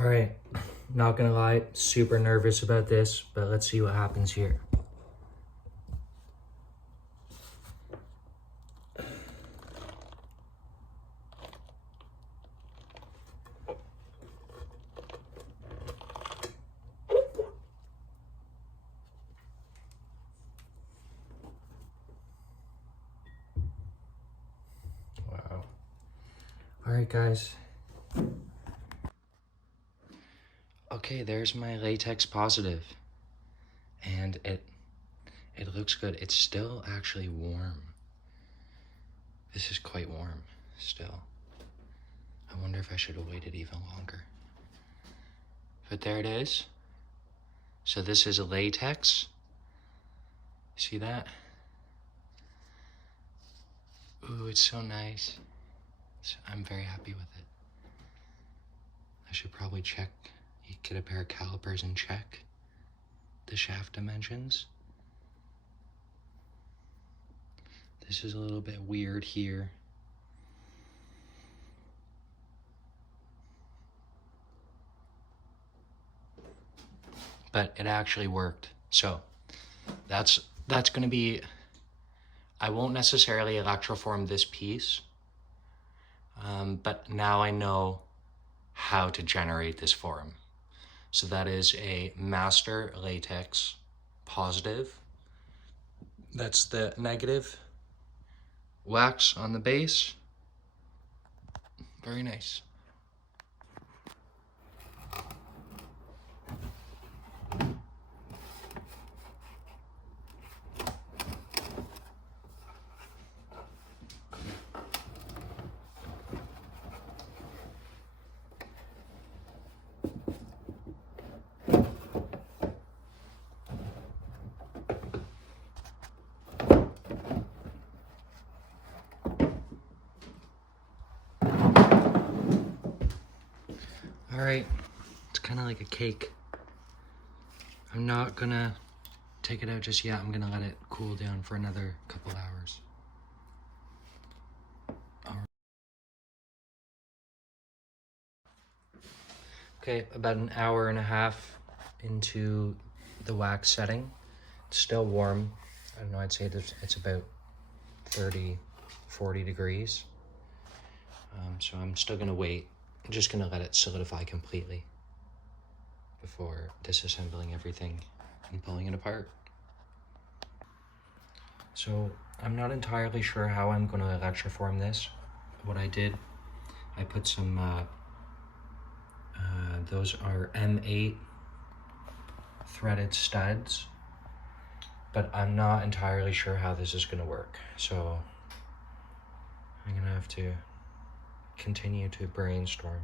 All right, not gonna lie, super nervous about this, but let's see what happens here. Wow. All right, guys. Okay, there's my latex positive, and it looks good. It's still actually warm. This is quite warm still. I wonder if I should have waited even longer. But there it is. So this is a latex. See that? Ooh, it's so nice. So I'm very happy with it. I should probably get a pair of calipers and check the shaft dimensions. This is a little bit weird here. But it actually worked. So that's gonna be, I won't necessarily electroform this piece, but now I know how to generate this form. So that is a master latex positive. That's the negative. Wax on the base. Very nice. All right, it's kind of like a cake. I'm not gonna take it out just yet. I'm gonna let it cool down for another couple hours. Okay, about an hour and a half into the wax setting. It's still warm. I don't know, I'd say it's about 30, 40 degrees. So I'm still gonna wait. I'm just gonna let it solidify completely before disassembling everything and pulling it apart. So I'm not entirely sure how I'm gonna electroform this. What I did, I put some, those are M8 threaded studs, but I'm not entirely sure how this is gonna work. So I'm gonna have to continue to brainstorm.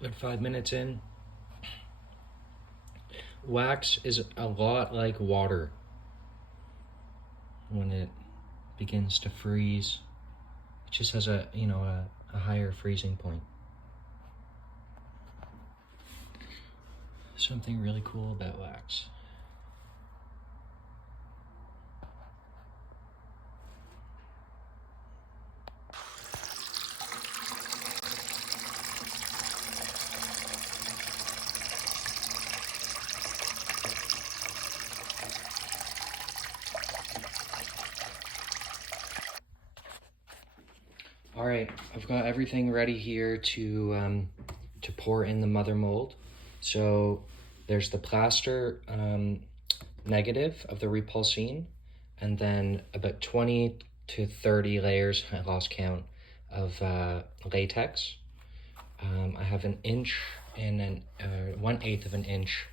About 5 minutes in. Wax is a lot like water when it begins to freeze. It just has a higher freezing point. Something really cool about wax. All right, I've got everything ready here to pour in the mother mold. So there's the plaster negative of the Repulsine, and then about 20 to 30 layers, I lost count, of latex. I have an inch and 1/8 of an inch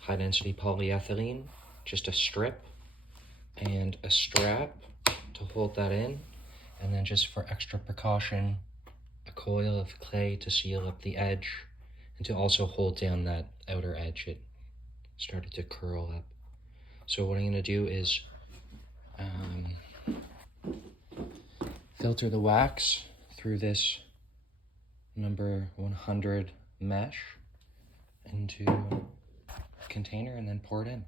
high density polyethylene, just a strip and a strap to hold that in. And then just for extra precaution, a coil of clay to seal up the edge and to also hold down that outer edge. It started to curl up. So what I'm gonna do is filter the wax through this number 100 mesh into a container and then pour it in.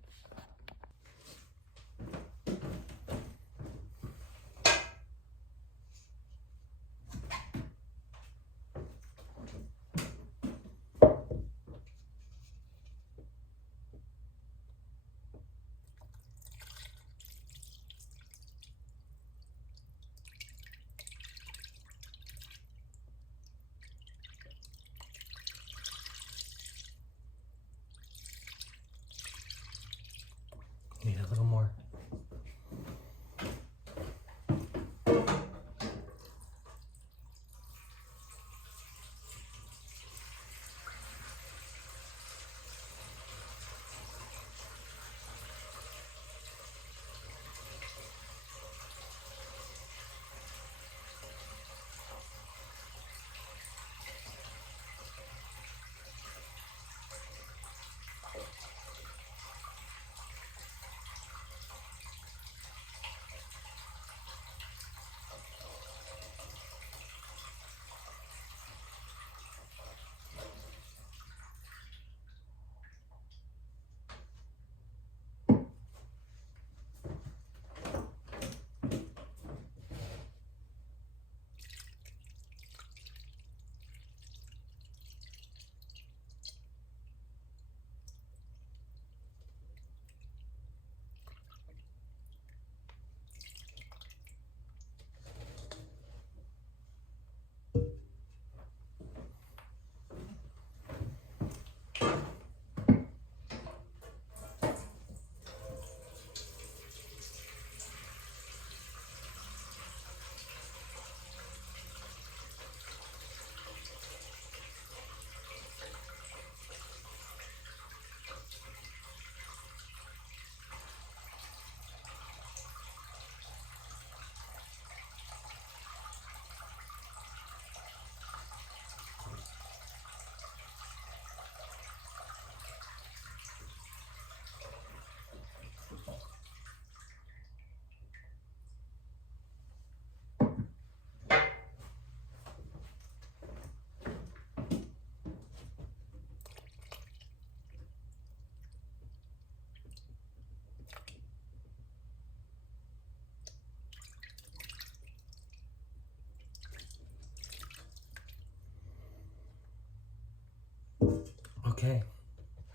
Okay,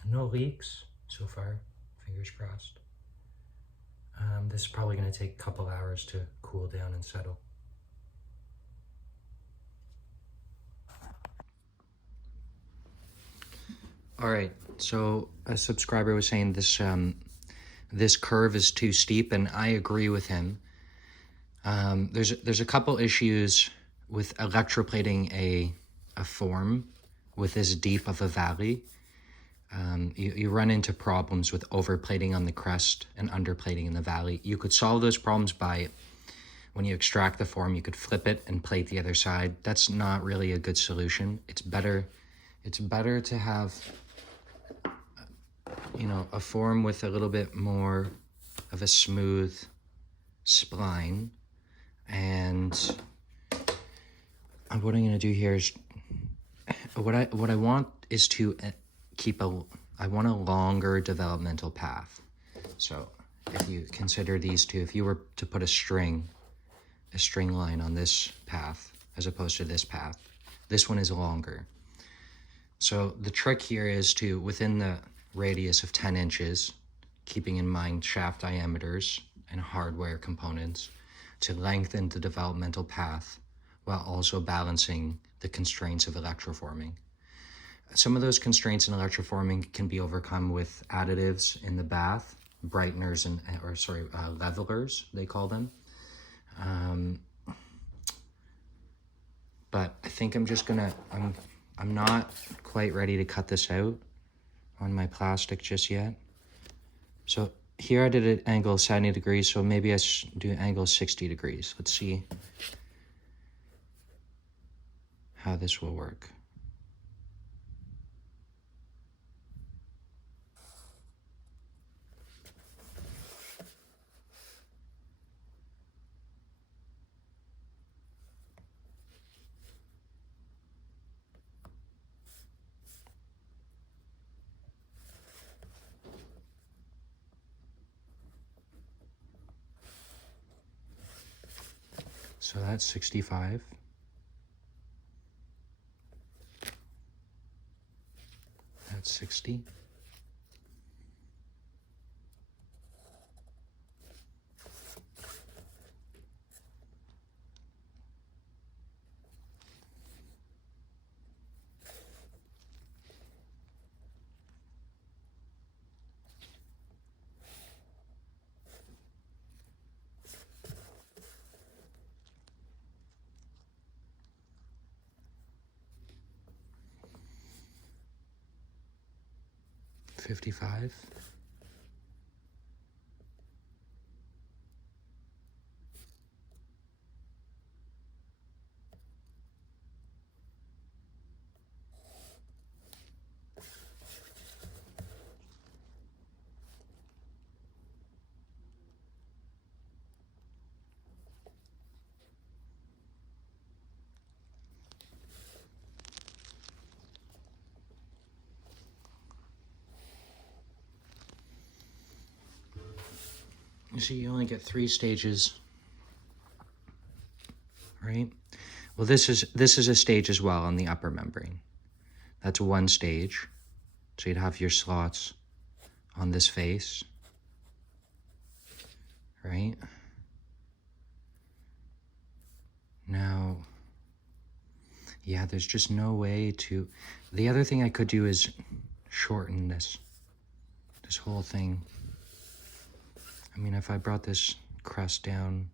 no leaks so far, fingers crossed. This is probably going to take a couple hours to cool down and settle. All right, so a subscriber was saying this curve is too steep, and I agree with him. There's a couple issues with electroplating a form with this deep of a valley. You run into problems with overplating on the crest and underplating in the valley. You could solve those problems by, when you extract the form, you could flip it and plate the other side. That's not really a good solution. It's better to have, you know, a form with a little bit more of a smooth spline. And what I'm going to do here is, what I want is to keep I want a longer developmental path. So if you consider these two, if you were to put a string line on this path as opposed to this path, this one is longer. So the trick here is to, within the radius of 10 inches, keeping in mind shaft diameters and hardware components, to lengthen the developmental path while also balancing the constraints of electroforming. Some of those constraints in electroforming can be overcome with additives in the bath, brighteners levelers, they call them. But I think I'm just gonna, I'm not quite ready to cut this out on my plastic just yet. So here I did an angle of 70 degrees, so maybe I do an angle of 60 degrees. Let's see how this will work. So that's 65. That's 60. $55. You see, you only get 3 stages, right? Well, this is a stage as well on the upper membrane. That's one stage. So you'd have your slots on this face, right? Now, yeah, there's just no way to... The other thing I could do is shorten this whole thing. I mean, if I brought this crest down,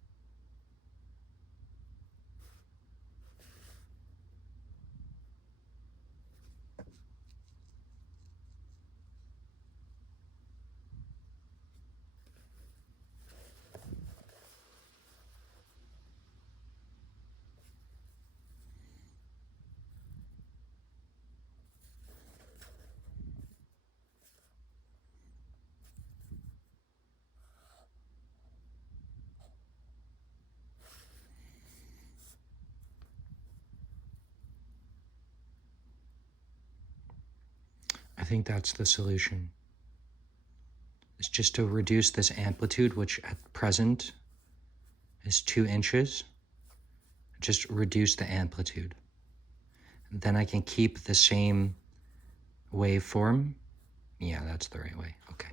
I think that's the solution. It's just to reduce this amplitude, which at present is 2 inches. Just reduce the amplitude. Then I can keep the same waveform. Yeah, that's the right way. Okay.